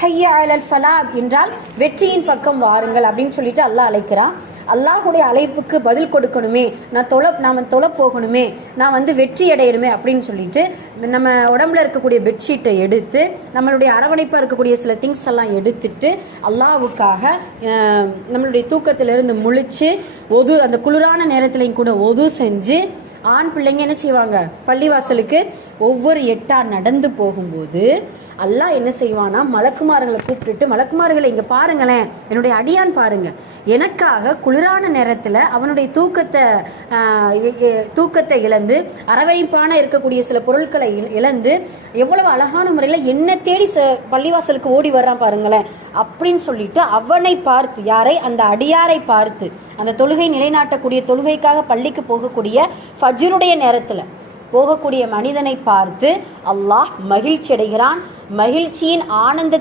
ஹையா அலல் ஃபலா என்றால் வெற்றியின் பக்கம் வாருங்கள் அப்படின்னு சொல்லிட்டு அல்லாஹ் அழைக்கிறான். அல்லாஹுடைய அழைப்புக்கு பதில் கொடுக்கணுமே. நான் தொலை நான் தொலை போகணுமே நான் வந்து வெற்றி அடையணுமே அப்படின்னு சொல்லிட்டு நம்ம உடம்புல இருக்கக்கூடிய பெட்ஷீட்டை எடுத்து நம்மளுடைய அரவணைப்பாக இருக்கக்கூடிய சில திங்ஸ் எல்லாம் எடுத்துட்டு அல்லாஹ்வுக்காக நம்மளுடைய தூக்கத்திலிருந்து முழிச்சு ஒது அந்த குளிரான நேரத்துலையும் கூட ஒது செஞ்சு ஆண் பிள்ளைங்க என்ன செய்வாங்க? பள்ளிவாசலுக்கு ஒவ்வொரு எட்டா நடந்து போகும்போது அல்லாஹ் என்ன செய்வானா மலக்குமார்களை கூப்பிட்டுட்டு மலக்குமார்களை இங்க பாருங்களேன் என்னுடைய அடியான் பாருங்க. எனக்காக குளிரான நேரத்துல அவனுடைய தூக்கத்தை தூக்கத்தை இழந்து அரவணைப்பான இருக்கக்கூடிய சில பொருட்களை இழ- இழந்து எவ்வளவு அழகான முறையில் என்ன தேடி ச- பள்ளிவாசலுக்கு ஓடி வர்றான் பாருங்களேன். அப்படின்னு சொல்லிட்டு அவனை பார்த்து யாரை? அந்த அடியாரை பார்த்து அந்த தொழுகை நிலைநாட்டக்கூடிய தொழுகைக்காக பள்ளிக்கு போகக்கூடிய ஃபஜ்ருடைய நேரத்தில் போகக்கூடிய மனிதனை பார்த்து அல்லாஹ் மகிழ்ச்சி அடைகிறான் மகிழ்ச்சியின் ஆனந்த